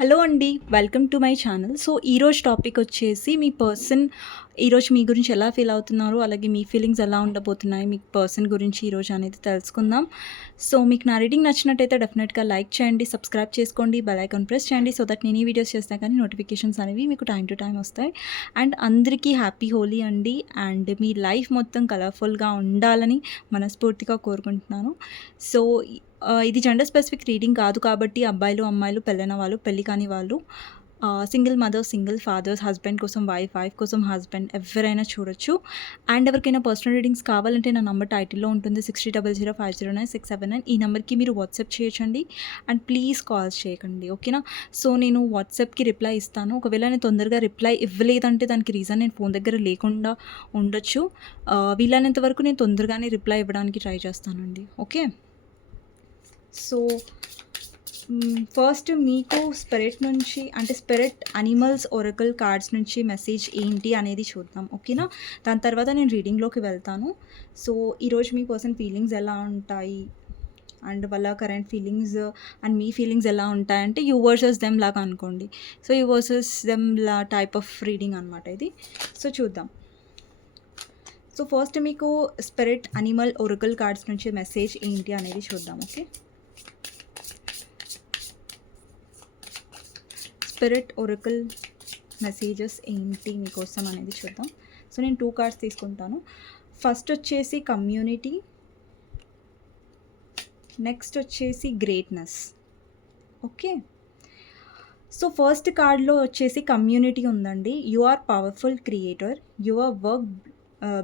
Hello అండి. Welcome to my channel. So, ఈరోజు topic వచ్చేసి మీ పర్సన్ ఈరోజు మీ గురించి ఎలా ఫీల్ అవుతున్నారు, అలాగే మీ ఫీలింగ్స్ ఎలా ఉండబోతున్నాయి, మీ పర్సన్ గురించి ఈరోజు అనేది తెలుసుకుందాం. సో, మీకు నా రీడింగ్ నచ్చినట్టయితే డెఫినెట్గా లైక్ చేయండి, సబ్స్క్రైబ్ చేసుకోండి, బెల్ ఐకాన్ ప్రెస్ చేయండి. సో దట్ నేను ఈ వీడియోస్ చేస్తా కానీ నోటిఫికేషన్స్ అనేవి మీకు టైం టు టైం వస్తాయి. అండ్ అందరికీ హ్యాపీ హోలీ అండి. అండ్ మీ లైఫ్ మొత్తం కలర్ఫుల్గా ఉండాలని మనస్ఫూర్తిగా కోరుకుంటున్నాను. సో ఇది జెండర్ స్పెసిఫిక్ రీడింగ్ కాదు కాబట్టి అబ్బాయిలు, అమ్మాయిలు, పెళ్ళైన వాళ్ళు, పెళ్ళి కాని వాళ్ళు, single mother, single fathers, husband కోసం వైఫ్, వైఫ్ కోసం హస్బెండ్ ఎవరైనా చూడొచ్చు. అండ్ ఎవరికైనా పర్సనల్ రీడింగ్స్ కావాలంటే నా నంబర్ టైటిల్లో ఉంటుంది 6000509679. ఈ నెంబర్కి మీరు వాట్సాప్ చేయొచ్చండి. అండ్ ప్లీజ్ కాల్స్ చేయకండి, ఓకేనా? సో నేను వాట్సాప్కి రిప్లై ఇస్తాను. ఒకవేళ నేను తొందరగా రిప్లై ఇవ్వలేదంటే దానికి రీజన్ నేను ఫోన్ దగ్గర లేకుండా ఉండొచ్చు. వీలైనంత వరకు నేను తొందరగానే రిప్లై ఇవ్వడానికి ట్రై చేస్తానండి, ఓకే? సో ఫస్ట్ మీకు స్పిరిట్ నుంచి, అంటే స్పిరిట్ అనిమల్స్ ఒరకల్ కార్డ్స్ నుంచి మెసేజ్ ఏంటి అనేది చూద్దాం, ఓకేనా? దాని తర్వాత నేను రీడింగ్లోకి వెళ్తాను. సో ఈరోజు మీ పర్సన్ ఫీలింగ్స్ ఎలా ఉంటాయి అండ్ వాళ్ళ కరెంట్ ఫీలింగ్స్ అండ్ మీ ఫీలింగ్స్ ఎలా ఉంటాయంటే యూ వర్సెస్ దెమ్ లాగా అనుకోండి. So you versus them law type of reading అనమాట ఇది. సో చూద్దాం. సో ఫస్ట్ మీకు స్పిరిట్ అనిమల్ ఒరకల్ కార్డ్స్ నుంచి మెసేజ్ ఏంటి అనేది చూద్దాం, ఓకే? స్పిరిట్ ఒరకల్ మెసేజెస్ ఏంటి మీకోసం అనేది చూద్దాం. సో నేను 2 కార్డ్స్ తీసుకుంటాను. ఫస్ట్ వచ్చేసి కమ్యూనిటీ, నెక్స్ట్ వచ్చేసి గ్రేట్నెస్, ఓకే? సో ఫస్ట్ కార్డ్లో వచ్చేసి కమ్యూనిటీ ఉందండి. You are powerful creator, your work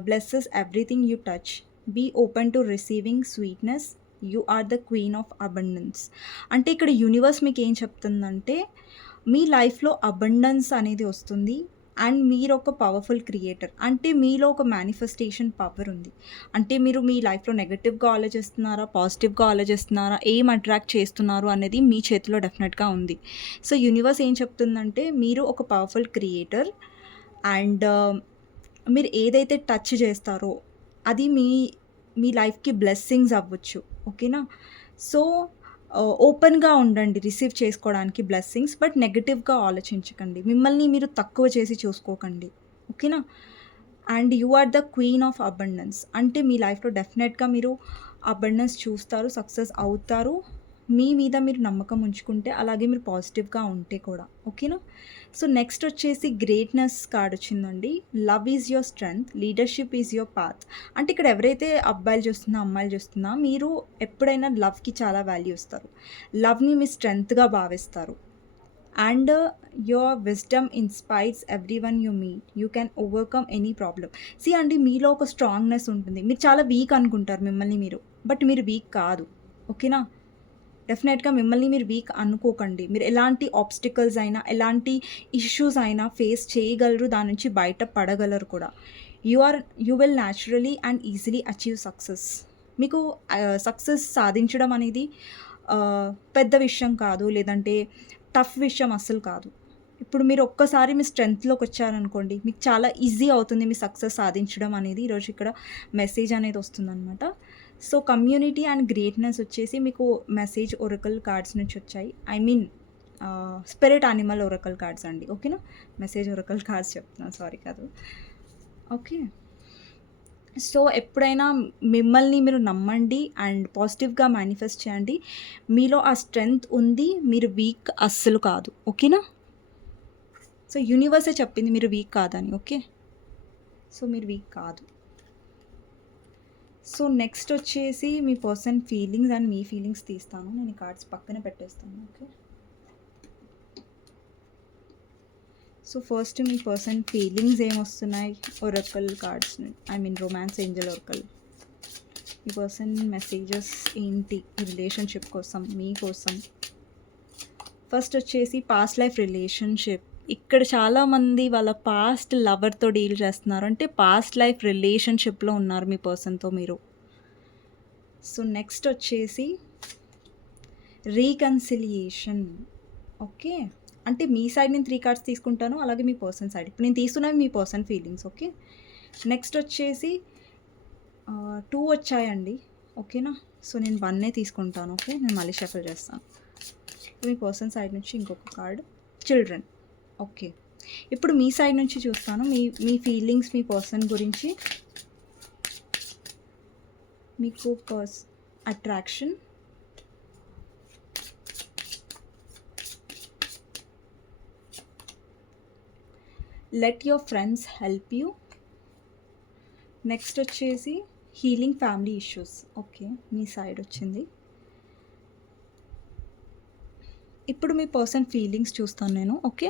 blesses everything you touch, be open to receiving sweetness, you are the queen of abundance. అంటే ఇక్కడ universe మీకు ఏం చెప్తుందంటే మీ లైఫ్లో అబండెన్స్ అనేది వస్తుంది. అండ్ మీరు ఒక పవర్ఫుల్ క్రియేటర్, అంటే మీలో ఒక మేనిఫెస్టేషన్ పవర్ ఉంది. అంటే మీరు మీ లైఫ్లో నెగటివ్గా ఆలోచిస్తున్నారా, పాజిటివ్గా ఆలోచిస్తున్నారా, ఏం అట్రాక్ట్ చేస్తున్నారు అనేది మీ చేతిలో డెఫినెట్గా ఉంది. సో యూనివర్స్ ఏం చెప్తుందంటే మీరు ఒక పవర్ఫుల్ క్రియేటర్ అండ్ మీరు ఏదైతే టచ్ చేస్తారో అది మీ మీ లైఫ్కి బ్లెస్సింగ్స్ అవ్వచ్చు, ఓకేనా? సో ఓపెన్గా ఉండండి రిసీవ్ చేసుకోవడానికి బ్లెస్సింగ్స్, బట్ నెగటివ్గా ఆలోచించకండి, మిమ్మల్ని మీరు తక్కువ చేసి చూసుకోకండి, ఓకేనా? And you are the queen of abundance, అంటే మీ లైఫ్లో డెఫినెట్గా మీరు అబండెన్స్ చూస్తారు, సక్సెస్ అవుతారు. మీ మీద మీరు నమ్మకం ఉంచుకుంటే, అలాగే మీరు పాజిటివ్గా ఉంటే కూడా, ఓకేనా? సో నెక్స్ట్ వచ్చేసి గ్రేట్నెస్ కార్డ్ వచ్చిందండి. Love is your strength, leadership is your path. అంటే ఇక్కడ ఎవరైతే అబ్బాయిలు చూస్తున్నా, అమ్మాయిలు చూస్తున్నా, మీరు ఎప్పుడైనా లవ్కి చాలా వాల్యూ ఇస్తారు, లవ్ని మీ స్ట్రెంగ్త్గా భావిస్తారు. And your wisdom inspires everyone you meet, you can overcome any problem. See అండి, మీలో ఒక స్ట్రాంగ్నెస్ ఉంటుంది. మీరు చాలా వీక్ అనుకుంటారు మిమ్మల్ని మీరు, బట్ మీరు వీక్ కాదు, ఓకేనా? డెఫినెట్గా మిమ్మల్ని మీరు వీక్ అనుకోకండి. మీరు ఎలాంటి ఆబ్స్టికల్స్ అయినా, ఎలాంటి ఇష్యూస్ అయినా ఫేస్ చేయగలరు, దాని నుంచి బయట పడగలరు కూడా. You will naturally and easily achieve success. మీకు సక్సెస్ సాధించడం అనేది పెద్ద విషయం కాదు, లేదంటే టఫ్ విషయం అస్సలు కాదు. ఇప్పుడు మీరు ఒక్కసారి మీ స్ట్రెంగ్త్లోకి వచ్చారనుకోండి, మీకు చాలా ఈజీ అవుతుంది మీ సక్సెస్ సాధించడం అనేది. ఈరోజు ఇక్కడ మెసేజ్ అనేది వస్తుందన్నమాట. సో కమ్యూనిటీ అండ్ గ్రేట్నెస్ వచ్చేసి మీకు మెసేజ్ ఒరకల్ కార్డ్స్ నుంచి వచ్చాయి. I mean spirit animal oracle cards అండి, ఓకేనా? మెసేజ్ ఒరకల్ కార్డ్స్ చెప్తున్నాను, సారీ కాదు, ఓకే? సో ఎప్పుడైనా మిమ్మల్ని మీరు నమ్మండి అండ్ పాజిటివ్గా మేనిఫెస్ట్ చేయండి. మీలో ఆ స్ట్రెంగ్త్ ఉంది, మీరు వీక్ అస్సలు కాదు, ఓకేనా? సో యూనివర్సే చెప్పింది మీరు వీక్ కాదని, ఓకే? సో మీరు వీక్ కాదు. సో నెక్స్ట్ వచ్చేసి మీ పర్సన్ ఫీలింగ్స్ అండ్ మీ ఫీలింగ్స్ తీస్తాను. నేను ఈ కార్డ్స్ పక్కన పెట్టేస్తాను, ఓకే? సో ఫస్ట్ మీ పర్సన్ ఫీలింగ్స్ ఏమొస్తున్నాయి oracle cards, I mean romance angel oracle. మీ పర్సన్ మెసేజెస్ ఏంటి రిలేషన్షిప్ కోసం, మీకోసం? ఫస్ట్ వచ్చేసి పాస్ట్ లైఫ్ రిలేషన్షిప్. ఇక్కడ చాలామంది వాళ్ళ పాస్ట్ లవర్తో డీల్ చేస్తున్నారు, అంటే పాస్ట్ లైఫ్ రిలేషన్షిప్లో ఉన్నారు మీ పర్సన్తో మీరు. సో నెక్స్ట్ వచ్చేసి రీకన్సిలియేషన్, ఓకే? అంటే మీ సైడ్ నేను 3 కార్డ్స్ తీసుకుంటాను, అలాగే మీ పర్సన్ సైడ్. ఇప్పుడు నేను తీసుకున్నవి మీ పర్సన్ ఫీలింగ్స్, ఓకే? నెక్స్ట్ వచ్చేసి 2 వచ్చాయండి, ఓకేనా? సో నేను 1 తీసుకుంటాను, ఓకే? నేను మళ్ళీ షఫల్ చేస్తాను. ఇప్పుడు మీ పర్సన్ సైడ్ నుంచి ఇంకొక కార్డ్ చిల్డ్రన్. ఓకే, ఇప్పుడు మీ సైడ్ నుంచి చూస్తాను. మీ ఫీలింగ్స్ మీ పర్సన్ గురించి. మీకు attraction, let your friends help you. Next వచ్చేసి హీలింగ్ ఫ్యామిలీ ఇష్యూస్. ఓకే, మీ సైడ్ వచ్చింది. ఇప్పుడు మీ పర్సన్ ఫీలింగ్స్ చూస్తాను నేను. ఓకే,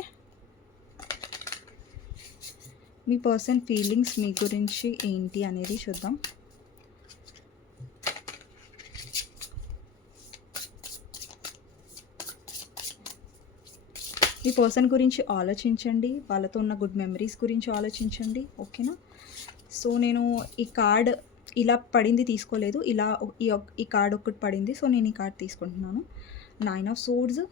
మీ పర్సన్ ఫీలింగ్స్ మీ గురించి ఏంటి అనేది చూద్దాం. మీ పర్సన్ గురించి ఆలోచించండి, వాళ్ళతో ఉన్న గుడ్ మెమరీస్ గురించి ఆలోచించండి. ఓకేనా? సో నేను ఈ కార్డ్ ఇలా పడింది తీసుకోలేదు, ఇలా ఈ కార్డ్ ఒక్కటి పడింది. సో నేను ఈ కార్డ్ తీసుకుంటున్నాను. 9 ఆఫ్ సోర్డ్స్.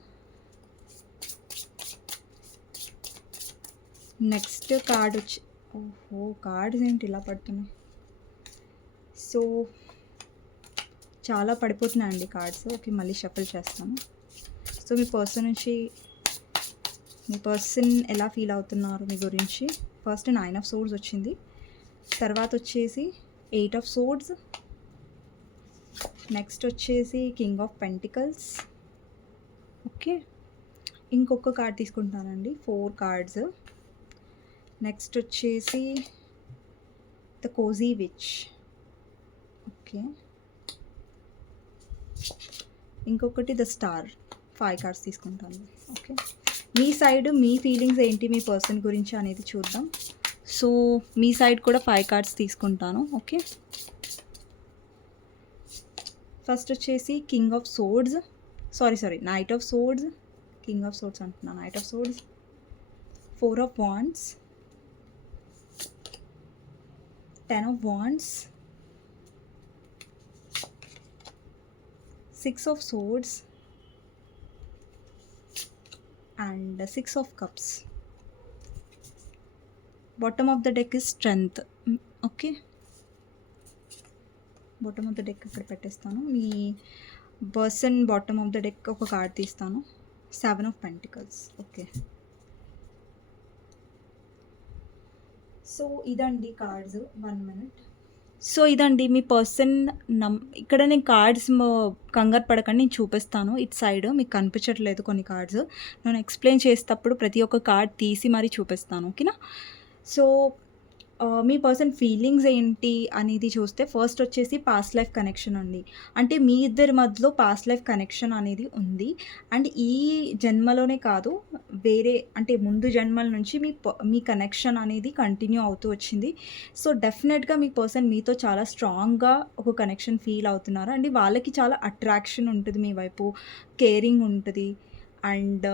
నెక్స్ట్ కార్డ్ వచ్చి, ఓహో కార్డ్స్ ఏంటి ఇలా పడుతున్నాయి. సో చాలా పడిపోతున్నాయండి కార్డ్స్. ఓకే, మళ్ళీ షఫల్ చేస్తాను. సో మీ పర్సన్ నుంచి మీ పర్సన్ ఎలా ఫీల్ అవుతున్నారు మీ గురించి. ఫస్ట్ 9 ఆఫ్ సోర్డ్స్ వచ్చింది, తర్వాత వచ్చేసి 8 ఆఫ్ సోర్డ్స్, నెక్స్ట్ వచ్చేసి కింగ్ ఆఫ్ పెంటికల్స్. ఓకే, ఇంకొక కార్డ్ తీసుకుంటానండి, 4 కార్డ్స్. నెక్స్ట్ వచ్చేసి ద కోజీ విచ్. ఓకే, ఇంకొకటి ద స్టార్. 5 కార్డ్స్ తీసుకుంటాను. ఓకే, మీ సైడ్ మీ ఫీలింగ్స్ ఏంటి మీ పర్సన్ గురించి అనేది చూద్దాం. సో మీ సైడ్ కూడా 5 కార్డ్స్ తీసుకుంటాను. ఓకే, ఫస్ట్ వచ్చేసి king of swords, sorry knight of swords, king of swords అంటున్నాను, knight of swords, 4 of wands, 10 of wands, 6 of swords and 6 of cups. Bottom of the deck is strength. Okay, bottom of the deck ఇక్కడ పెట్టేస్తాను. మీ person bottom of the deck ఒక card తీస్తాను, 7 of pentacles. Okay, so ఇదండి cards. 1 minute. So ఇదండి మీ person ఇక్కడ నేను కార్డ్స్ కంగారు పడకండి, నేను చూపిస్తాను. ఇటు సైడ్ మీకు కనిపించట్లేదు కొన్ని కార్డ్స్, నేను ఎక్స్ప్లెయిన్ చేసేటప్పుడు ప్రతి ఒక్క కార్డ్ తీసి మరీ చూపిస్తాను. ఓకేనా? సో మీ పర్సన్ ఫీలింగ్స్ ఏంటి అనేది చూస్తే ఫస్ట్ వచ్చేసి పాస్ట్ లైఫ్ కనెక్షన్ అండి. అంటే మీ ఇద్దరి మధ్యలో పాస్ట్ లైఫ్ కనెక్షన్ అనేది ఉంది. అండ్ ఈ జన్మలోనే కాదు, వేరే అంటే ముందు జన్మల నుంచి మీ కనెక్షన్ అనేది కంటిన్యూ అవుతూ వచ్చింది. సో డెఫినెట్గా మీ పర్సన్ మీతో చాలా స్ట్రాంగ్గా ఒక కనెక్షన్ ఫీల్ అవుతున్నారు. అండ్ వాళ్ళకి చాలా అట్రాక్షన్ ఉంటుంది మీ వైపు, కేరింగ్ ఉంటుంది. అండ్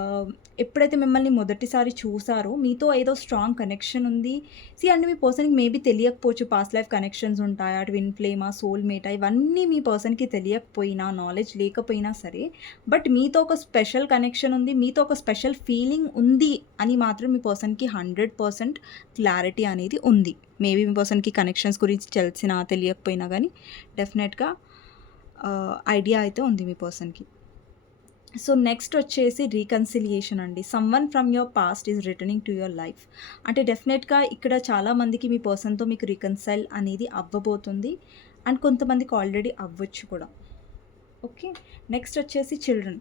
ఎప్పుడైతే మిమ్మల్ని మొదటిసారి చూసారో మీతో ఏదో స్ట్రాంగ్ కనెక్షన్ ఉంది. అండ్ మీ పర్సన్కి మేబీ తెలియకపోవచ్చు పాస్ట్ లైఫ్ కనెక్షన్స్ ఉంటాయా, ట్విన్ ఫ్లేమా, సోల్మేటా, ఇవన్నీ మీ పర్సన్కి తెలియకపోయినా, నాలెడ్జ్ లేకపోయినా సరే, బట్ మీతో ఒక స్పెషల్ కనెక్షన్ ఉంది, మీతో ఒక స్పెషల్ ఫీలింగ్ ఉంది అని మాత్రం మీ పర్సన్కి 100% క్లారిటీ అనేది ఉంది. మేబీ మీ పర్సన్కి కనెక్షన్స్ గురించి తెలిసినా తెలియకపోయినా కానీ డెఫినెట్గా ఐడియా అయితే ఉంది మీ పర్సన్కి. సో నెక్స్ట్ వచ్చేసి రీకన్సిలియేషన్ అండి. Someone from your past is returning to your life. అంటే డెఫినెట్గా ఇక్కడ చాలామందికి మీ పర్సన్తో మీకు రీకన్సైల్ అనేది అవ్వబోతుంది. అండ్ కొంతమందికి ఆల్రెడీ అవ్వచ్చు కూడా. ఓకే, నెక్స్ట్ వచ్చేసి చిల్డ్రన్.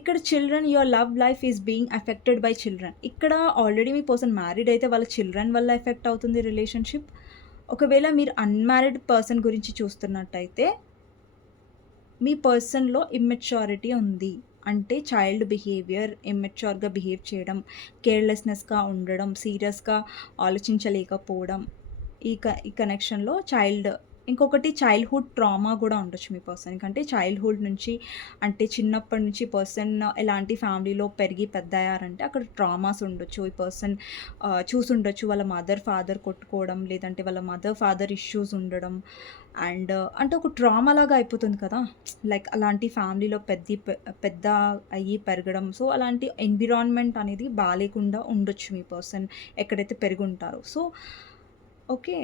ఇక్కడ children, your love life is being affected by children. ఇక్కడ ఆల్రెడీ మీ పర్సన్ మ్యారీడ్ అయితే వాళ్ళ చిల్డ్రన్ వల్ల ఎఫెక్ట్ అవుతుంది రిలేషన్షిప్. ఒకవేళ మీరు అన్మ్యారీడ్ పర్సన్ గురించి చూస్తున్నట్టయితే మీ పర్సన్లో ఇమ్మెచ్యూరిటీ ఉంది. అంటే చైల్డ్ బిహేవియర్, ఇమ్మెచ్యూర్గా బిహేవ్ చేయడం, కేర్లెస్నెస్గా ఉండడం, సీరియస్గా ఆలోచించలేకపోవడం, ఈ కనెక్షన్లో ఇంకొకటి చైల్డ్హుడ్ ట్రామా కూడా ఉండొచ్చు మీ పర్సన్కి. అంటే చైల్డ్హుడ్ నుంచి, అంటే చిన్నప్పటి నుంచి పర్సన్ ఎలాంటి ఫ్యామిలీలో పెరిగి పెద్దయ్యారంటే అక్కడ ట్రామాస్ ఉండొచ్చు. ఈ పర్సన్ చూసుండొచ్చు వాళ్ళ మదర్ ఫాదర్ కొట్టుకోవడం, లేదంటే వాళ్ళ మదర్ ఫాదర్ ఇష్యూస్ ఉండడం. అండ్ అంటే ఒక ట్రామా లాగా అయిపోతుంది కదా, లైక్ అలాంటి ఫ్యామిలీలో పెద్ద అయ్యి పెరగడం. సో అలాంటి ఎన్విరాన్మెంట్ అనేది బాగాలేకుండా ఉండొచ్చు మీ పర్సన్ ఎక్కడైతే పెరిగి ఉంటారో. సో ఓకే,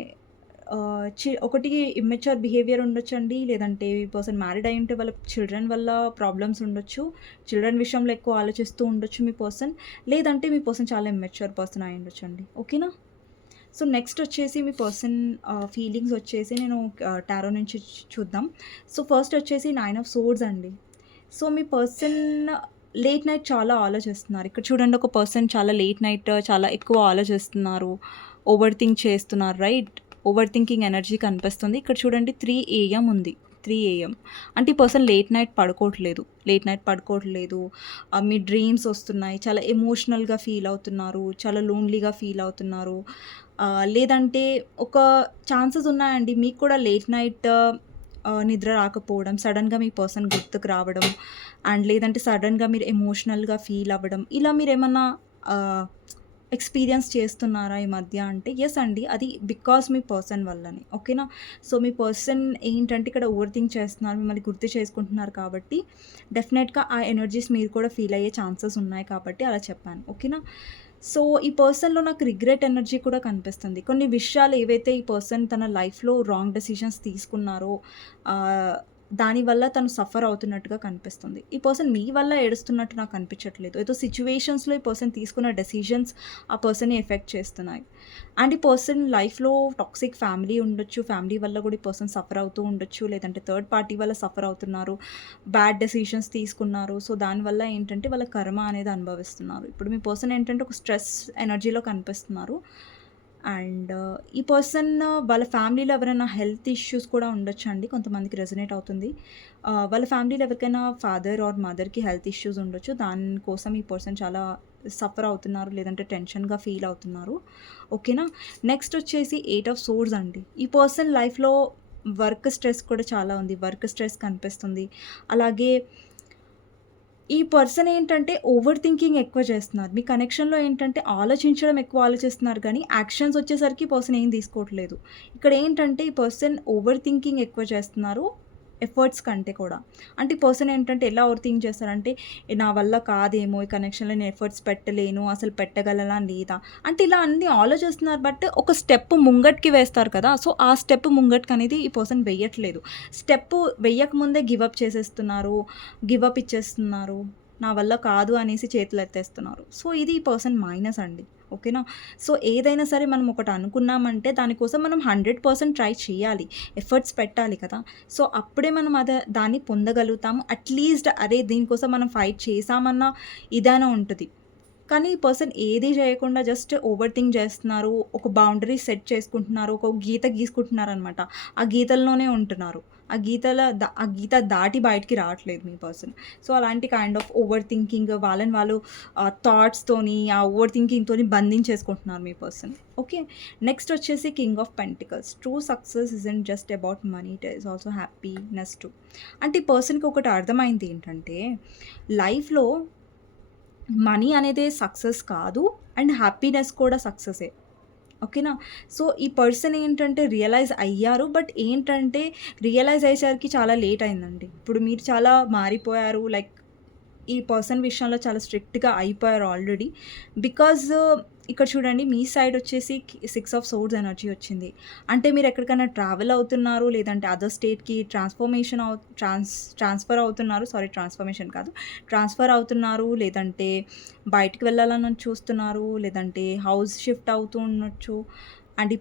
ఒకటి ఇమ్మెచ్యూర్ బిహేవియర్ ఉండొచ్చండి. లేదంటే ఈ పర్సన్ మ్యారీడ్ అయ్యుంటే వాళ్ళ చిల్డ్రన్ వల్ల ప్రాబ్లమ్స్ ఉండొచ్చు. చిల్డ్రన్ విషయంలో ఎక్కువ ఆలోచిస్తూ ఉండొచ్చు మీ పర్సన్. లేదంటే మీ పర్సన్ చాలా ఇమ్మెచ్యూర్ పర్సన్ అయ్యుండొచ్చండి. ఓకేనా? సో, నెక్స్ట్ వచ్చేసి మీ పర్సన్ ఫీలింగ్స్ వచ్చేసి నేను టారో నుంచి చూద్దాం. సో, ఫస్ట్ వచ్చేసి 9 ఆఫ్ సోర్డ్స్ అండి. సో, మీ పర్సన్ లేట్ నైట్ చాలా ఆలోచిస్తున్నారు. ఇక్కడ చూడండి, ఒక పర్సన్ చాలా లేట్ నైట్ చాలా ఎక్కువ ఆలోచిస్తున్నారు. ఓవర్ థింక్ చేస్తున్నారు, రైట్? ఓవర్ థింకింగ్ ఎనర్జీ కనిపిస్తుంది. ఇక్కడ చూడండి 3 AM ఉంది. 3 AM అంటే ఈ పర్సన్ లేట్ నైట్ పడుకోవట్లేదు. మీ డ్రీమ్స్ వస్తున్నాయి. చాలా ఎమోషనల్‌గా ఫీల్ అవుతున్నారు. చాలా లోన్లీగా ఫీల్ అవుతున్నారు. లేదంటే ఒక ఛాన్సెస్ ఉన్నాయండి మీకు కూడా లేట్ నైట్ నిద్ర రాకపోవడం, సడన్‌గా మీ పర్సన్ గుర్తుకు రావడం, అండ్ లేదంటే సడన్‌గా మీరు ఎమోషనల్‌గా ఫీల్ అవ్వడం. ఇలా మీరేమన్నా ఆహ్, ఎక్స్‌పీరియన్స్ చేస్తున్నారా ఈ మధ్య అంటే? యెస్ అండి. అది బికాస్ మీ పర్సన్ వల్లనే. ఓకేనా? సో, మీ పర్సన్ ఏంటంటే ఇక్కడ ఓవర్ థింక్ చేస్తున్నారు. మిమ్మల్ని గుర్తు చేసుకుంటున్నారు కాబట్టి డెఫినెట్‌గా ఆ ఎనర్జీస్ మీరు కూడా ఫీల్ అయ్యే ఛాన్సెస్ ఉన్నాయి కాబట్టి అలా చెప్పాను. ఓకేనా? సో, ఈ పర్సన్‌లో నాకు రిగ్రెట్ ఎనర్జీ కూడా కనిపిస్తుంది. కొన్ని విషయాలు ఏవైతే ఈ పర్సన్ తన లైఫ్‌లో రాంగ్ డెసిషన్స్ తీసుకున్నారో ఆహ్, దానివల్ల తను సఫర్ అవుతున్నట్టుగా కనిపిస్తుంది. ఈ పర్సన్ మీ వల్ల ఏడుస్తున్నట్టు నాకు కనిపించట్లేదు. ఏదో సిట్యుయేషన్స్‌లో ఈ పర్సన్ తీసుకున్న డెసిషన్స్ ఆ పర్సన్‌ని ఎఫెక్ట్ చేస్తున్నాయి. అండ్ ఈ పర్సన్ లైఫ్‌లో టాక్సిక్ ఫ్యామిలీ ఉండొచ్చు. ఫ్యామిలీ వల్ల కూడా ఈ పర్సన్ సఫర్ అవుతూ ఉండొచ్చు. లేదంటే థర్డ్ పార్టీ వల్ల సఫర్ అవుతున్నారు. బ్యాడ్ డెసిషన్స్ తీసుకున్నారు. సో, దానివల్ల ఏంటంటే వాళ్ళ కర్మ అనేది అనుభవిస్తున్నారు. ఇప్పుడు మీ పర్సన్ ఏంటంటే ఒక స్ట్రెస్ ఎనర్జీలో కనిపిస్తున్నారు. అండ్ ఈ పర్సన్ వాళ్ళ ఫ్యామిలీలో ఎవరైనా హెల్త్ ఇష్యూస్ కూడా ఉండొచ్చండి. కొంతమందికి రెజొనేట్ అవుతుంది. వాళ్ళ ఫ్యామిలీలో ఎవరికైనా ఫాదర్ ఆర్ మదర్‌కి హెల్త్ ఇష్యూస్ ఉండొచ్చు. దానికోసం ఈ పర్సన్ చాలా సఫర్ అవుతున్నారు. లేదంటే టెన్షన్‌గా ఫీల్ అవుతున్నారు. ఓకేనా? నెక్స్ట్ వచ్చేసి 8 ఆఫ్ సోర్డ్స్ అండి. ఈ పర్సన్ లైఫ్‌లో వర్క్ స్ట్రెస్ కూడా చాలా ఉంది. వర్క్ స్ట్రెస్ కనిపిస్తుంది. అలాగే ఈ పర్సన్ ఏంటంటే ఓవర్ థింకింగ్ ఎక్కువ చేస్తున్నారు. మీ కనెక్షన్‌లో ఏంటంటే ఆలోచించడం ఎక్కువ ఆలోచిస్తున్నారు గానీ, యాక్షన్స్ వచ్చేసరికి పర్సన్ ఏం తీసుకోవట్లేదు. ఇక్కడ ఏంటంటే ఈ పర్సన్ ఓవర్ థింకింగ్ ఎక్కువ చేస్తున్నారు. ఎఫర్ట్స్ కంటే కూడా. అంటే ఈ పర్సన్ ఏంటంటే ఎలా ఓవర్ థింక్ చేస్తారంటే, నా వల్ల కాదేమో ఈ కనెక్షన్‌లో నేను ఎఫర్ట్స్ పెట్టలేను. అసలు పెట్టగలనా లేదా? అంటే ఇలా అన్నీ ఆలోచిస్తున్నారు. బట్ ఒక స్టెప్ ముంగటికి వేస్తారు కదా! సో, ఆ స్టెప్ ముంగటికనేది ఈ పర్సన్ వెయ్యట్లేదు. స్టెప్ వెయ్యకముందే గివ్ అప్ చేసేస్తున్నారు. గివ్ అప్ ఇచ్చేస్తున్నారు. నా వల్ల కాదు అనేసి చేతులెత్తేస్తున్నారు. సో, ఇది ఈ పర్సన్ మైనస్ అండి. ఓకేనా? సో, ఏదైనా సరే మనం ఒకటి అనుకున్నామంటే దానికోసం మనం 100% ట్రై చేయాలి. ఎఫర్ట్స్ పెట్టాలి కదా! సో, అప్పుడే మనం దాన్ని పొందగలుగుతాము. అట్‌లీస్ట్ అరే! దీనికోసం మనం ఫైట్ చేశామన్న ఇదైనా ఉంటది. కానీ ఈ పర్సన్ ఏది చేయకుండా జస్ట్ ఓవర్ థింక్ చేస్తున్నారు. ఒక బౌండరీ సెట్ చేసుకుంటున్నారు. ఒక గీత గీసుకుంటున్నారనమాట. ఆ గీతల్లోనే ఉంటున్నారు. ఆ గీత దాటి బయటికి రావట్లేదు మీ పర్సన్. సో, అలాంటి కైండ్ ఆఫ్ ఓవర్ థింకింగ్ వాళ్ళని వాళ్ళు థాట్స్‌తోని, ఆ ఓవర్ థింకింగ్‌తోని బంధించేసుకుంటున్నారు మీ పర్సన్. ఓకే. నెక్స్ట్ వచ్చేసి king of pentacles. True success isn't just about money. It is also happiness two. అంటే ఈ పర్సన్‌కి ఒకటి అర్థమైంది ఏంటంటే, లైఫ్‌లో మనీ అనేదే సక్సెస్ కాదు. అండ్ హ్యాపీనెస్ కూడా సక్సెసే. ఓకేనా? సో, ఈ పర్సన్ ఏంటంటే రియలైజ్ అయ్యారు. బట్ ఏంటంటే రియలైజ్ అయ్యేసరికి చాలా లేట్ అయిందండి. ఇప్పుడు మీరు చాలా మారిపోయారు. లైక్ ఈ పర్సన్ విషయంలో చాలా స్ట్రిక్ట్‌గా అయిపోయారు ఆల్రెడీ. బికాజ్ ఇక్కడ చూడండి, మీ సైడ్ వచ్చేసి 6 ఆఫ్ సోర్డ్స్ ఎనర్జీ వచ్చింది. అంటే మీరు ఎక్కడికైనా ట్రావెల్ అవుతున్నారు. లేదంటే అదర్ స్టేట్‌కి ట్రాన్స్‌ఫర్ అవుతున్నారు. సారీ, ట్రాన్స్‌ఫర్మేషన్ కాదు. ట్రాన్స్‌ఫర్ అవుతున్నారు. లేదంటే బయటికి వెళ్ళాలని చూస్తున్నారు. లేదంటే హౌస్ షిఫ్ట్ అవుతూ ఉండొచ్చు. అండ్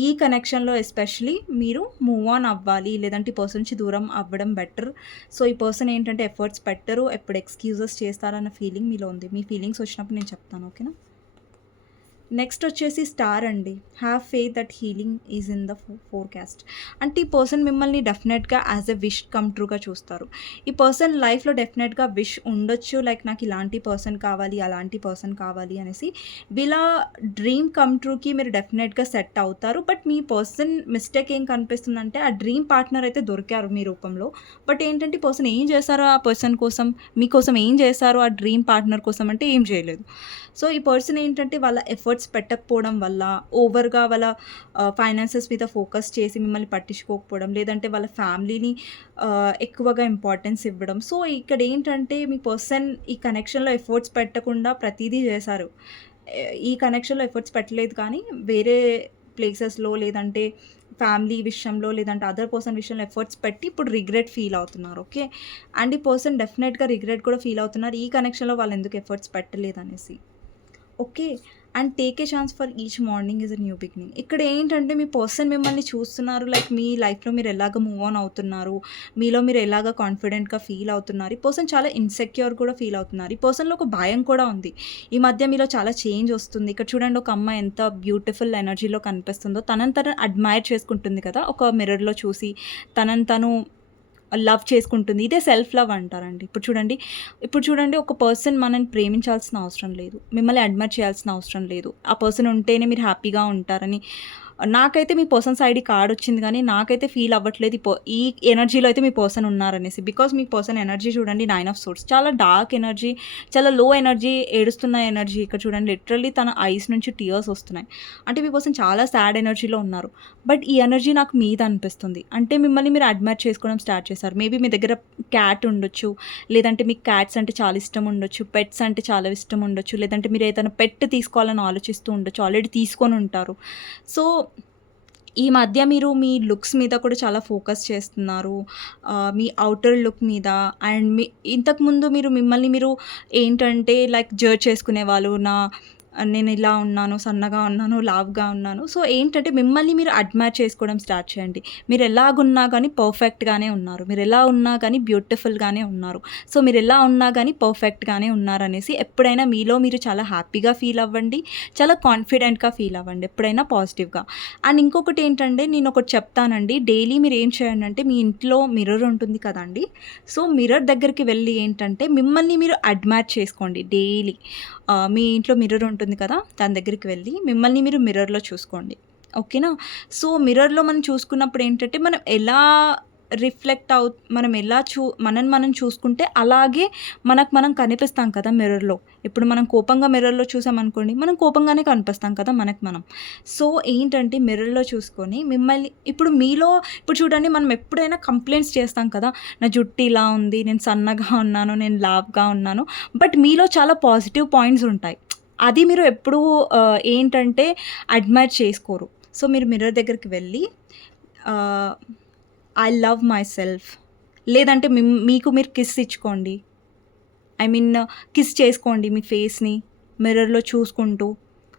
ఈ కనెక్షన్‌లో ఎస్పెషల్లీ మీరు మూవ్ ఆన్ అవ్వాలి. లేదంటే ఈ పర్సన్ నుంచి దూరం అవ్వడం బెటర్. సో, ఈ పర్సన్ ఏంటంటే ఎఫర్ట్స్ పెట్టరు. ఎప్పుడు ఎక్స్‌క్యూజెస్ చేస్తారన్న ఫీలింగ్ మీలో ఉంది. మీ ఫీలింగ్స్ వచ్చినప్పుడు నేను చెప్తాను. ఓకేనా? నెక్స్ట్ వచ్చేసి స్టార్ అండి. Have faith that healing is in the forecast. అంటే ఈ పర్సన్ మిమ్మల్ని డెఫినెట్‌గా యాజ్ ఎ విష్ కమ్ ట్రూగా చూస్తారు. ఈ పర్సన్ లైఫ్‌లో డెఫినెట్‌గా విష్ ఉండొచ్చు. లైక్ నాకు ఇలాంటి పర్సన్ కావాలి, అలాంటి పర్సన్ కావాలి అనేసి. వీళ్ళ డ్రీమ్ కమ్ ట్రూకి మీరు డెఫినెట్‌గా సెట్ అవుతారు. బట్ మీ పర్సన్ మిస్టేక్ ఏం కనిపిస్తుందంటే, ఆ డ్రీమ్ పార్ట్నర్ అయితే దొరికారు మీ రూపంలో. బట్ ఏంటంటే ఈ పర్సన్ ఏం చేశారో ఆ పర్సన్ కోసం, మీకోసం ఏం చేశారు ఆ డ్రీమ్ పార్ట్నర్ కోసం అంటే ఏం చేయలేదు. సో, ఈ పర్సన్ ఏంటంటే వాళ్ళ ఎఫర్ట్స్ పెట్టకపోవడం వల్ల, ఓవర్‌గా వాళ్ళ ఫైనాన్సెస్ మీద ఫోకస్ చేసి మిమ్మల్ని పట్టించుకోకపోవడం, లేదంటే వాళ్ళ ఫ్యామిలీని ఎక్కువగా ఇంపార్టెన్స్ ఇవ్వడం. సో, ఇక్కడ ఏంటంటే మీ పర్సన్ ఈ కనెక్షన్‌లో ఎఫర్ట్స్ పెట్టకుండా ప్రతీదీ చేశారు. ఈ కనెక్షన్‌లో ఎఫర్ట్స్ పెట్టలేదు కానీ వేరే ప్లేసెస్‌లో లేదంటే ఫ్యామిలీ విషయంలో లేదంటే అదర్ పర్సన్ విషయంలో ఎఫర్ట్స్ పెట్టి ఇప్పుడు రిగ్రెట్ ఫీల్ అవుతున్నారు. ఓకే. అండ్ ఈ పర్సన్ డెఫినెట్‌గా రిగ్రెట్ కూడా ఫీల్ అవుతున్నారు. ఈ కనెక్షన్‌లో వాళ్ళు ఎందుకు ఎఫర్ట్స్ పెట్టలేదనేసి. Okay. And take a chance for each morning is a new beginning. ఇక్కడ ఏంటంటే మీ పర్సన్ మిమ్మల్ని చూస్తున్నారు. లైక్ మీ లైఫ్‌లో మీరు ఎలాగ మూవ్ ఆన్ అవుతున్నారు. మీలో మీరు ఎలాగ కాన్ఫిడెంట్‌గా ఫీల్ అవుతున్నారు. ఈ పర్సన్ చాలా ఇన్‌సెక్యూర్ కూడా ఫీల్ అవుతున్నారు. ఈ పర్సన్‌లో ఒక భయం కూడా ఉంది. ఈ మధ్య మీలో చాలా చేంజ్ వస్తుంది. ఇక్కడ చూడండి ఒక అమ్మాయి ఎంత బ్యూటిఫుల్ ఎనర్జీలో కనిపిస్తుందో. తనని తను అడ్మైర్ చేసుకుంటుంది కదా! ఒక మిర్రర్‌లో చూసి తనని తను లవ్ చేసుకుంటుంది. ఇదే సెల్ఫ్ లవ్ అంటారండి. ఇప్పుడు చూడండి ఒక పర్సన్ మనల్ని ప్రేమించాల్సిన అవసరం లేదు. మిమ్మల్ని అడ్మైర్ చేయాల్సిన అవసరం లేదు. ఆ పర్సన్ ఉంటేనే మీరు హ్యాపీగా ఉంటారని నాకైతే మీ పర్సన్స్ ఐడీ కార్డ్ వచ్చింది కానీ నాకైతే ఫీల్ అవ్వట్లేదు ఈ ఎనర్జీలో అయితే మీ పర్సన్ ఉన్నారనేసి. బికాజ్ మీ పర్సన్ ఎనర్జీ చూడండి 9 ఆఫ్ సోర్స్ చాలా డార్క్ ఎనర్జీ, చాలా లో ఎనర్జీ, ఏడుస్తున్న ఎనర్జీ. ఇక్కడ చూడండి లిటరల్లీ తన ఐస్ నుంచి టీయర్స్ వస్తున్నాయి. అంటే మీ పర్సన్ చాలా సాడ్ ఎనర్జీలో ఉన్నారు. బట్ ఈ ఎనర్జీ నాకు మీద అనిపిస్తుంది. అంటే మిమ్మల్ని మీరు అడ్మైర్ చేసుకోవడం స్టార్ట్ చేశారు. మేబీ మీ దగ్గర క్యాట్ ఉండొచ్చు, లేదంటే మీకు క్యాట్స్ అంటే చాలా ఇష్టం ఉండొచ్చు, పెట్స్ అంటే చాలా ఇష్టం ఉండొచ్చు, లేదంటే మీరు ఏదైనా పెట్ తీసుకోవాలని ఆలోచిస్తూ ఉండొచ్చు, ఆల్రెడీ తీసుకొని ఉంటారు. సో ఈ మధ్య మీరు మీ లుక్స్ మీద కూడా చాలా ఫోకస్ చేస్తున్నారు. మీ ఔటర్ లుక్ మీద. అండ్ ఇంతకుముందు మిమ్మల్ని మీరు ఏంటంటే లైక్ జడ్జ్ చేసుకునేవాళ్ళు. నేను ఇలా ఉన్నాను, సన్నగా ఉన్నాను, లావుగా ఉన్నాను. సో ఏంటంటే మిమ్మల్ని మీరు అడ్మైర్ చేసుకోవడం స్టార్ట్ చేయండి. మీరు ఎలాగున్నా గానీ పర్ఫెక్ట్‌గానే ఉన్నారు. మీరు ఎలా ఉన్నా గానీ బ్యూటిఫుల్‌గానే ఉన్నారు. సో మీరు ఎలా ఉన్నా గానీ పర్ఫెక్ట్‌గానే ఉన్నారనేసి ఎప్పుడైనా మీలో మీరు చాలా హ్యాపీగా ఫీల్ అవ్వండి. చాలా కాన్ఫిడెంట్‌గా ఫీల్ అవ్వండి. ఎప్పుడైనా పాజిటివ్‌గా. అండ్ ఇంకొకటి ఏంటంటే నేనొకటి చెప్తానండి. డైలీ మీరేం చేయండంటే మీ ఇంట్లో మిర్రర్ ఉంటుంది కదండీ! సో మిర్రర్ దగ్గరికి వెళ్ళి ఏంటంటే మిమ్మల్ని మీరు అడ్మైర్ చేసుకోండి డైలీ. మీ ఇంట్లో మిర్రర్ ఉంటుంది కదా! దాని దగ్గరికి వెళ్ళి మిమ్మల్ని మీరు మిర్రర్‌లో చూసుకోండి. ఓకేనా? సో మిర్రర్‌లో మనం చూసుకున్నప్పుడు ఏంటంటే మనం ఎలా రిఫ్లెక్ట్ అవు మనం ఎలా మనల్ని మనం చూసుకుంటే అలాగే మనకు మనం కనిపిస్తాం కదా మిర్రర్‌లో. ఇప్పుడు మనం కోపంగా మిర్రర్‌లో చూసామనుకోండి, మనం కోపంగానే కనిపిస్తాం కదా మనకు మనం. సో ఏంటంటే మిర్రర్‌లో చూసుకొని మిమ్మల్ని ఇప్పుడు చూడండి మనం ఎప్పుడైనా కంప్లెయింట్స్ చేస్తాం కదా! నా జుట్టు ఇలా ఉంది, నేను సన్నగా ఉన్నాను, నేను లావుగా ఉన్నాను. బట్ మీలో చాలా పాజిటివ్ పాయింట్స్ ఉంటాయి. అది మీరు ఎప్పుడూ ఏంటంటే అడ్మైర్ చేసుకోరు. సో మీరు మిర్రర్ దగ్గరికి వెళ్ళి ఆహ్, ఐ లవ్ మై సెల్ఫ్, లేదంటే మీకు మీరు కిస్ ఇచ్చుకోండి. ఐ మీన్ కిస్ చేసుకోండి మీ ఫేస్‌ని మిర్రర్‌లో చూసుకుంటూ.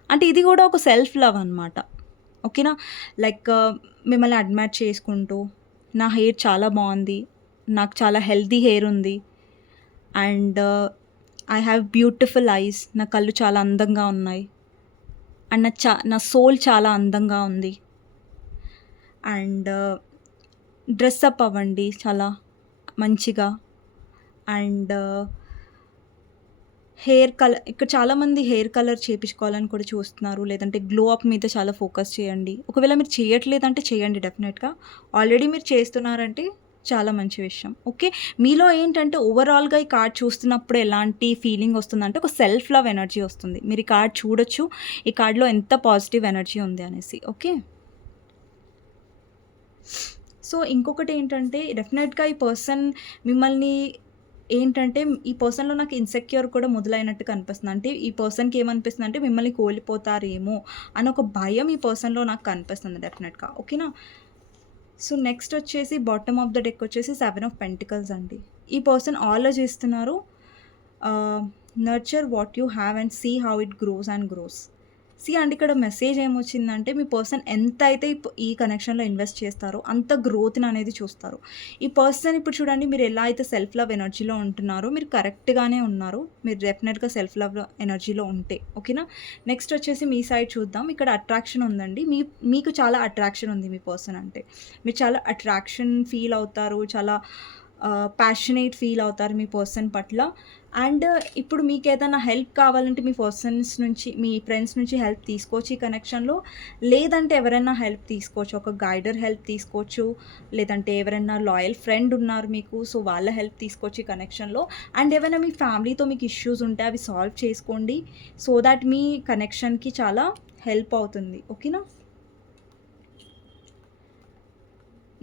అంటే ఇది కూడా ఒక సెల్ఫ్ లవ్ అనమాట. ఓకేనా? లైక్ మిమ్మల్ని అడ్మైర్ చేసుకుంటూ, నా హెయిర్ చాలా బావుంది, నాకు చాలా హెల్తీ హెయిర్ ఉంది. And I have beautiful eyes, నా కళ్ళు చాలా అందంగా ఉన్నాయి. అండ్ నా సోల్ చాలా అందంగా ఉంది. అండ్ డ్రెస్అప్ అవ్వండి చాలా మంచిగా. అండ్ ఇక్కడ చాలామంది హెయిర్ కలర్ చేపించుకోవాలని కూడా చూస్తున్నారు. లేదంటే గ్లో అప్ మీద చాలా ఫోకస్ చేయండి. ఒకవేళ మీరు చేయట్లేదంటే చేయండి డెఫినెట్‌గా. ఆల్రెడీ మీరు చేస్తున్నారంటే చాలా మంచి విషయం. ఓకే. మీలో ఏంటంటే ఓవరాల్‌గా ఈ కార్డ్ చూస్తున్నప్పుడు ఎలాంటి ఫీలింగ్ వస్తుందంటే ఒక సెల్ఫ్ లవ్ ఎనర్జీ వస్తుంది. మీరు ఈ కార్డ్ చూడొచ్చు. ఈ కార్డ్‌లో ఎంత పాజిటివ్ ఎనర్జీ ఉంది అనేసి. ఓకే. సో ఇంకొకటి ఏంటంటే డెఫినెట్‌గా ఈ పర్సన్ మిమ్మల్ని ఏంటంటే ఈ పర్సన్‌లో నాకు ఇన్‌సెక్యూర్ కూడా మొదలైనట్టు కనిపిస్తుంది. అంటే ఈ పర్సన్‌కి ఏమనిపిస్తుందంటే మిమ్మల్ని కోల్పోతారేమో అని ఒక భయం ఈ పర్సన్‌లో నాకు కనిపిస్తుంది డెఫినెట్‌గా. ఓకేనా? సో నెక్స్ట్ వచ్చేసి బాటమ్ ఆఫ్ ద డెక్ వచ్చేసి 7 ఆఫ్ పెంటికల్స్ అండి. ఈ పర్సన్ ఆలోచిస్తున్నారు. Nurture what you have and see how it grows and grows. And ఇక్కడ మెసేజ్ ఏమొచ్చిందంటే మీ పర్సన్ ఎంత అయితే ఈ కనెక్షన్‌లో ఇన్వెస్ట్ చేస్తారో అంత గ్రోత్‌ని అనేది చూస్తారు. ఈ పర్సన్ ఇప్పుడు చూడండి మీరు ఎలా అయితే సెల్ఫ్ లవ్ ఎనర్జీలో ఉంటున్నారో మీరు కరెక్ట్‌గానే ఉన్నారు. మీరు డెఫినెట్‌గా సెల్ఫ్ లవ్ ఎనర్జీలో ఉంటే. ఓకేనా? నెక్స్ట్ వచ్చేసి మీ సైడ్ చూద్దాం. ఇక్కడ అట్రాక్షన్ ఉందండి. మీకు చాలా అట్రాక్షన్ ఉంది మీ పర్సన్ అంటే. మీరు చాలా అట్రాక్షన్ ఫీల్ అవుతారు. చాలా ప్యాషనేట్ ఫీల్ అవుతారు మీ పర్సన్ పట్ల. అండ్ ఇప్పుడు మీకేదైనా హెల్ప్ కావాలంటే మీ ఫ్రెండ్స్ నుంచి హెల్ప్ తీసుకోవచ్చు ఈ కనెక్షన్‌లో. లేదంటే ఎవరైనా హెల్ప్ తీసుకోవచ్చు. ఒక గైడర్ హెల్ప్ తీసుకోవచ్చు. లేదంటే ఎవరైనా లాయల్ ఫ్రెండ్ ఉన్నారు మీకు. సో వాళ్ళ హెల్ప్ తీసుకోవచ్చు ఈ కనెక్షన్‌లో. అండ్ ఏవైనా మీ ఫ్యామిలీతో మీకు ఇష్యూస్ ఉంటే అవి సాల్వ్ చేసుకోండి. సో థాట్ మీ కనెక్షన్‌కి చాలా హెల్ప్ అవుతుంది. ఓకేనా?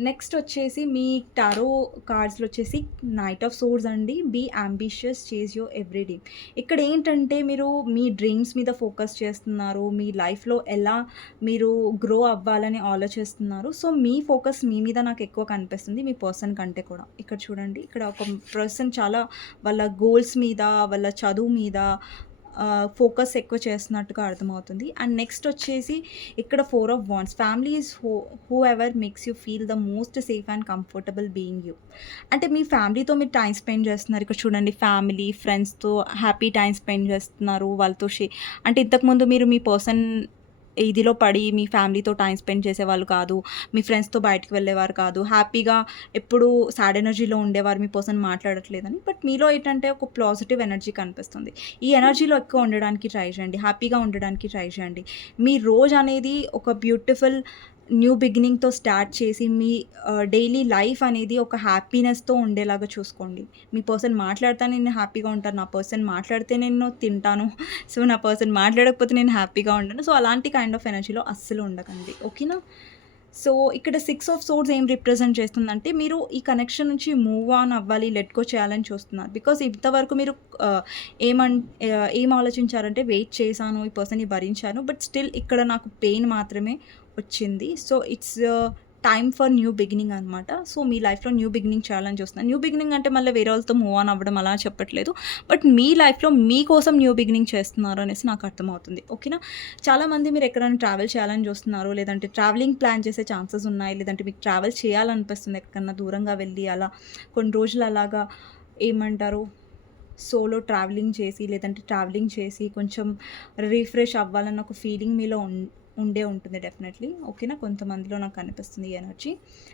నెక్స్ట్ వచ్చేసి మీ టారో కార్డ్స్‌లో వచ్చేసి నైట్ ఆఫ్ సోర్డ్స్ అండి. Be ambitious, chase your every dream. ఇక్కడ ఏంటంటే మీరు మీ డ్రీమ్స్ మీద ఫోకస్ చేస్తున్నారు. మీ లైఫ్‌లో ఎలా మీరు గ్రో అవ్వాలని ఆలోచిస్తున్నారు. సో, మీ ఫోకస్ మీ మీద నాకు ఎక్కువ కనిపిస్తుంది. మీ పర్సన్ కంటే కూడా. ఇక్కడ చూడండి. ఇక్కడ ఒక పర్సన్ చాలా వాళ్ళ గోల్స్ మీద, వాళ్ళ చదువు మీద ఫోకస్ ఎక్కువ చేస్తున్నట్టుగా అర్థమవుతుంది. అండ్ నెక్స్ట్ వచ్చేసి ఇక్కడ 4 of wands. Family is who ever makes you feel the most safe and comfortable being you. అంటే మీ ఫ్యామిలీతో మీరు టైం స్పెండ్ చేస్తున్నారు. ఇక్కడ చూడండి, ఫ్యామిలీ, ఫ్రెండ్స్‌తో హ్యాపీ టైం స్పెండ్ చేస్తున్నారు. వాళ్ళతో అంటే ఇంతకుముందు మీరు మీ పర్సన్ ఇదిలో పడి మీ ఫ్యామిలీతో టైం స్పెండ్ చేసేవాళ్ళు కాదు. మీ ఫ్రెండ్స్‌తో బయటికి వెళ్ళేవారు కాదు. హ్యాపీగా ఎప్పుడూ సాడ్ ఎనర్జీలో ఉండేవారు. మీ పర్సన్ మాట్లాడట్లేదని. బట్ మీలో ఏంటంటే ఒక పాజిటివ్ ఎనర్జీ కనిపిస్తుంది. ఈ ఎనర్జీలో ఎక్కువ ఉండడానికి ట్రై చేయండి. హ్యాపీగా ఉండడానికి ట్రై చేయండి. మీ రోజు అనేది ఒక బ్యూటిఫుల్ న్యూ బిగినింగ్‌తో స్టార్ట్ చేసి మీ డైలీ లైఫ్ అనేది ఒక హ్యాపీనెస్‌తో ఉండేలాగా చూసుకోండి. మీ పర్సన్ మాట్లాడితే నేను హ్యాపీగా ఉంటాను. నా పర్సన్ మాట్లాడితే నేను తింటాను. సో, నా పర్సన్ మాట్లాడకపోతే నేను హ్యాపీగా ఉండను. సో, అలాంటి కైండ్ ఆఫ్ ఎనర్జీలో అస్సలు ఉండకండి. ఓకేనా? సో, ఇక్కడ 6 ఆఫ్ సోర్డ్స్ ఏం రిప్రజెంట్ చేస్తుందంటే మీరు ఈ కనెక్షన్ నుంచి మూవ్ ఆన్ అవ్వాలి, లెట్ గో చేయాలని చూస్తున్నారు. బికాజ్ ఇంతవరకు మీరు ఆహ్, ఏం ఆలోచించారంటే వెయిట్ చేశాను, ఈ పర్సన్‌ని భరించాను. బట్ స్టిల్ ఇక్కడ నాకు పెయిన్ మాత్రమే వచ్చింది. So, it's time for new beginning అనమాట. సో, మీ లైఫ్‌లో న్యూ బిగినింగ్ చేయాలని చూస్తున్నాను. న్యూ బిగినింగ్ అంటే మళ్ళీ వేరే వాళ్ళతో మూవ్ ఆన్ అవ్వడం అలా చెప్పట్లేదు. బట్ మీ లైఫ్‌లో మీకోసం న్యూ బిగినింగ్ చేస్తున్నారు అనేసి నాకు అర్థమవుతుంది. ఓకేనా? చాలామంది మీరు ఎక్కడైనా ట్రావెల్ చేయాలని చూస్తున్నారు. లేదంటే ట్రావెలింగ్ ప్లాన్ చేసే ఛాన్సెస్ ఉన్నాయి. లేదంటే మీకు ట్రావెల్ చేయాలనిపిస్తుంది. ఎక్కడికన్నా దూరంగా వెళ్ళి అలా కొన్ని రోజులు అలాగా ఏమంటారు, సోలో ట్రావెలింగ్ చేసి, లేదంటే ట్రావెలింగ్ చేసి కొంచెం రిఫ్రెష్ అవ్వాలన్న ఒక ఫీలింగ్ మీలో ఉండే ఉంటుంది డెఫినెట్లీ. ఓకేనా? కొంతమందిలో నాకు కనిపిస్తుంది ఈ ఎనర్జీ.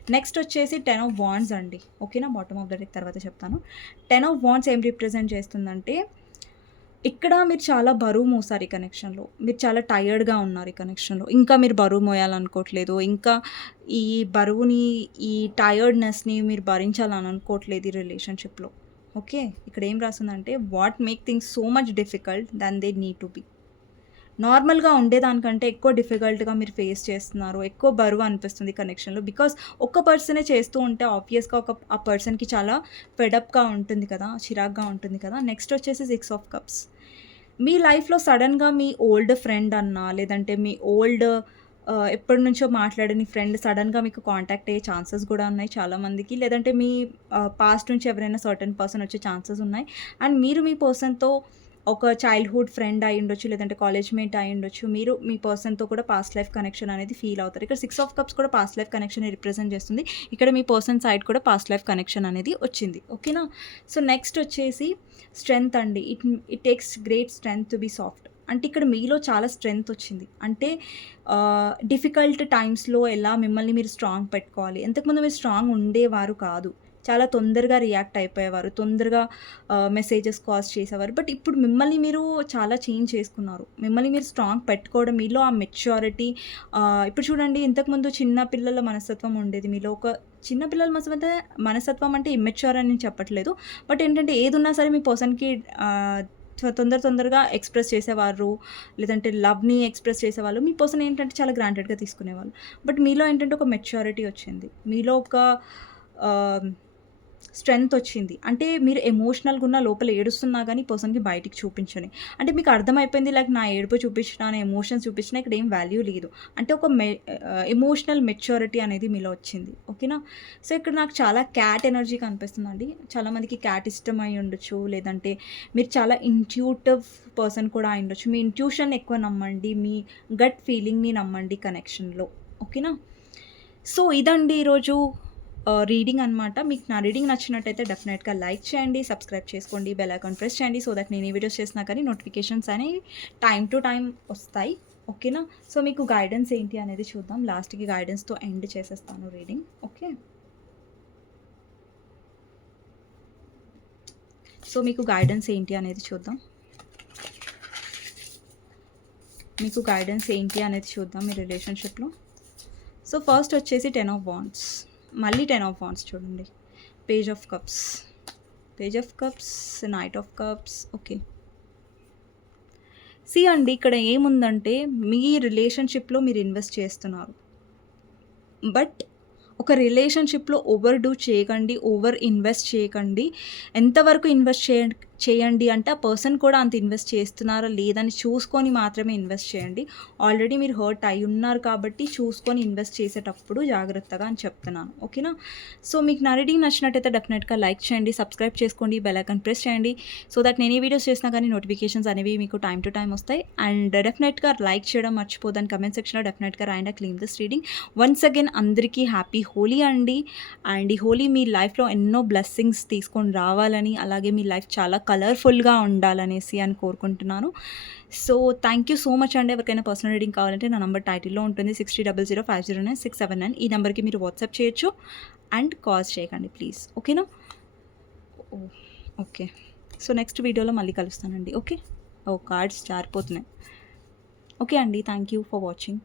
నెక్స్ట్ వచ్చేసి 10 ఆఫ్ వాండ్స్ అండి. ఓకేనా? బాటమ్ ఆఫ్ ద డెక్ తర్వాత చెప్తాను. 10 ఆఫ్ వాండ్స్ ఏం రిప్రజెంట్ చేస్తుందంటే ఇక్కడ మీరు చాలా బరువు మోసారు ఈ కనెక్షన్‌లో. మీరు చాలా టైర్డ్‌గా ఉన్నారు ఈ కనెక్షన్‌లో. ఇంకా మీరు బరువు మోయాలనుకోవట్లేదు. ఇంకా ఈ బరువుని, ఈ టైర్డ్‌నెస్‌ని మీరు భరించాలని అనుకోవట్లేదు ఈ రిలేషన్‌షిప్‌లో. ఓకే? ఇక్కడ ఏం రాసిందంటే what make things so much difficult than they need to be. నార్మల్‌గా ఉండేదానికంటే ఎక్కువ డిఫికల్ట్‌గా మీరు ఫేస్ చేస్తున్నారు. ఎక్కువ బరువు అనిపిస్తుంది కనెక్షన్‌లో. బికాజ్ ఒక్క పర్సనే చేస్తూ ఉంటే ఆబ్వియస్‌గా ఆ పర్సన్‌కి చాలా ఫెడప్‌గా ఉంటుంది కదా! చిరాకుగా ఉంటుంది కదా! నెక్స్ట్ వచ్చేసి 6 ఆఫ్ కప్స్. మీ లైఫ్‌లో సడెన్‌గా మీ ఓల్డ్ ఫ్రెండ్ అన్నా, లేదంటే మీ ఓల్డ్ ఎప్పటినుంచో మాట్లాడని ఫ్రెండ్ సడెన్‌గా మీకు కాంటాక్ట్ అయ్యే ఛాన్సెస్ గూడా ఉన్నాయి చాలామందికి. లేదంటే మీ పాస్ట్ నుంచి ఎవరైనా సర్టెన్ పర్సన్ వచ్చే ఛాన్సెస్ ఉన్నాయి. అండ్ మీరు మీ పర్సన్‌తో ఒక చైల్డ్‌హుడ్ ఫ్రెండ్ అయ్యుండొచ్చు, లేదంటే కాలేజ్ మేట్ అయ్యుండొచ్చు. మీరు మీ పర్సన్‌తో కూడా పాస్ట్ లైఫ్ కనెక్షన్ అనేది ఫీల్ అవుతారు. ఇక్కడ 6 ఆఫ్ కప్స్ కూడా పాస్ట్ లైఫ్ కనెక్షన్‌ని రిప్రజెంట్ చేస్తుంది. ఇక్కడ మీ పర్సన్ సైడ్ కూడా పాస్ట్ లైఫ్ కనెక్షన్ అనేది వచ్చింది. ఓకేనా? సో, నెక్స్ట్ వచ్చేసి స్ట్రెంగ్త్ అండి. It takes great strength to be soft. అంటే ఇక్కడ మీలో చాలా స్ట్రెంగ్త్ వచ్చింది. అంటే డిఫికల్ట్ టైమ్స్‌లో ఎలా మిమ్మల్ని మీరు స్ట్రాంగ్ పెట్టుకోవాలి. ఇంతకుముందు మీరు స్ట్రాంగ్ ఉండేవారు కాదు. చాలా తొందరగా రియాక్ట్ అయిపోయేవారు. తొందరగా మెసేజెస్, కాల్స్ చేసేవారు. బట్ ఇప్పుడు మిమ్మల్ని మీరు చాలా చేంజ్ చేసుకున్నారు. మిమ్మల్ని మీరు స్ట్రాంగ్ పెట్టుకోవడం, మీలో ఆ మెచ్యూరిటీ ఇప్పుడు చూడండి, ఇంతకుముందు చిన్న పిల్లల మనస్తత్వం ఉండేది. మీలో ఒక చిన్న పిల్లల మనస్తత్వం అంటే ఇమ్మెచ్యూర్ అని నేను చెప్పట్లేదు. బట్ ఏంటంటే ఏదున్నా సరే మీ పర్సన్‌కి తొందరగా ఎక్స్‌ప్రెస్ చేసేవారు. లేదంటే లవ్‌ని ఎక్స్‌ప్రెస్ చేసేవాళ్ళు. మీ పర్సన్ ఏంటంటే చాలా గ్రాంటెడ్‌గా తీసుకునేవాళ్ళు. బట్ మీలో ఏంటంటే ఒక మెచ్యూరిటీ వచ్చింది. మీలో ఒక ఆహ్, స్ట్రెంగ్త్ వచ్చింది. అంటే మీరు ఎమోషనల్‌గా ఉన్న, లోపల ఏడుస్తున్నా గానీ పర్సన్‌కి బయటికి చూపించని. అంటే మీకు అర్థమైపోయింది, లైక్ నా ఏడుపు చూపించినా, నా ఎమోషన్స్ చూపించినా ఇక్కడ ఏం వాల్యూ లేదు. అంటే ఒక ఎమోషనల్ మెచ్యూరిటీ అనేది మీలో వచ్చింది. ఓకేనా? సో, ఇక్కడ నాకు చాలా క్యాట్ ఎనర్జీ కనిపిస్తుందండి. చాలామందికి క్యాట్ ఇష్టం అయి ఉండొచ్చు. లేదంటే మీరు చాలా ఇంట్యూటివ్ పర్సన్ కూడా అయి ఉండొచ్చు. మీ ఇంట్యూషన్ ఎక్కువ నమ్మండి. మీ గట్ ఫీలింగ్‌ని నమ్మండి కనెక్షన్‌లో. ఓకేనా? సో, ఇదండి ఈరోజు రీడింగ్ అనమాట. మీకు నా రీడింగ్ నచ్చినట్టయితే డెఫినెట్‌గా లైక్ చేయండి, సబ్స్క్రైబ్ చేసుకోండి, బెల్ ఐకాన్ ప్రెస్ చేయండి. సో దట్ నేను ఏ వీడియోస్ చేసినా కానీ నోటిఫికేషన్స్ అనేవి టైమ్ టు టైమ్ వస్తాయి. ఓకేనా? సో, మీకు గైడెన్స్ ఏంటి అనేది చూద్దాం. లాస్ట్‌కి గైడెన్స్‌తో ఎండ్ చేసేస్తాను రీడింగ్. ఓకే. సో, మీకు గైడెన్స్ ఏంటి అనేది చూద్దాం. మీకు గైడెన్స్ ఏంటి అనేది చూద్దాం మీ రిలేషన్‌షిప్‌లో. సో, ఫస్ట్ వచ్చేసి 10 ఆఫ్ వాండ్స్. మళ్ళీ 10 ఆఫ్ వాండ్స్ చూడండి. Page of cups, knight of cups. Okay. See అండి, ఇక్కడ ఏముందంటే మీ రిలేషన్‌షిప్‌లో మీరు ఇన్వెస్ట్ చేస్తున్నారు. బట్ ఒక రిలేషన్‌షిప్‌లో ఓవర్ డూ చేయకండి. ఓవర్ ఇన్వెస్ట్ చేయకండి. ఎంతవరకు ఇన్వెస్ట్ చేయండి అంటే, ఆ పర్సన్ కూడా అంత ఇన్వెస్ట్ చేస్తున్నారా లేదని చూసుకొని మాత్రమే ఇన్వెస్ట్ చేయండి. ఆల్రెడీ మీరు హర్ట్ అయ్యున్నారు కాబట్టి చూసుకొని ఇన్వెస్ట్ చేసేటప్పుడు జాగ్రత్తగా అని చెప్తున్నాను. ఓకేనా? సో, మీకు నా రీడింగ్ నచ్చినట్టయితే డెఫినెట్‌గా లైక్ చేయండి, సబ్స్క్రైబ్ చేసుకోండి, బెల్ ఐకాన్ ప్రెస్ చేయండి. సో దట్ నేను ఏ వీడియోస్ చేసినా కానీ నోటిఫికేషన్స్ అనేవి మీకు టైమ్ టు టైమ్ వస్తాయి. అండ్ డెఫినెట్‌గా లైక్ చేయడం మర్చిపోద్దని కమెంట్ సెక్షన్‌లో డెఫినెట్‌గా రాయండి. Claim this reading. Once again అందరికీ హ్యాపీ హోలీ అండి. అండ్ ఈ హోలీ మీ లైఫ్‌లో ఎన్నో బ్లెస్సింగ్స్ తీసుకొని రావాలని, అలాగే మీ లైఫ్ చాలా కలర్‌ఫుల్‌గా ఉండాలనేసి అని కోరుకుంటున్నాను. So, thank you so much అండి. ఎవరికైనా పర్సనల్ రీడింగ్ కావాలంటే నా నంబర్ టైటిల్‌లో ఉంటుంది. 6000509679 ఈ నంబర్‌కి మీరు వాట్సాప్ చేయొచ్చు. అండ్ కాల్స్ చేయకండి ప్లీజ్. ఓకేనా? ఓహ్! ఓకే. సో, నెక్స్ట్ వీడియోలో మళ్ళీ కలుస్తానండి. ఓకే. ఓహ్! కార్డ్స్ జారిపోతున్నాయి. ఓకే అండి. Thank you for watching.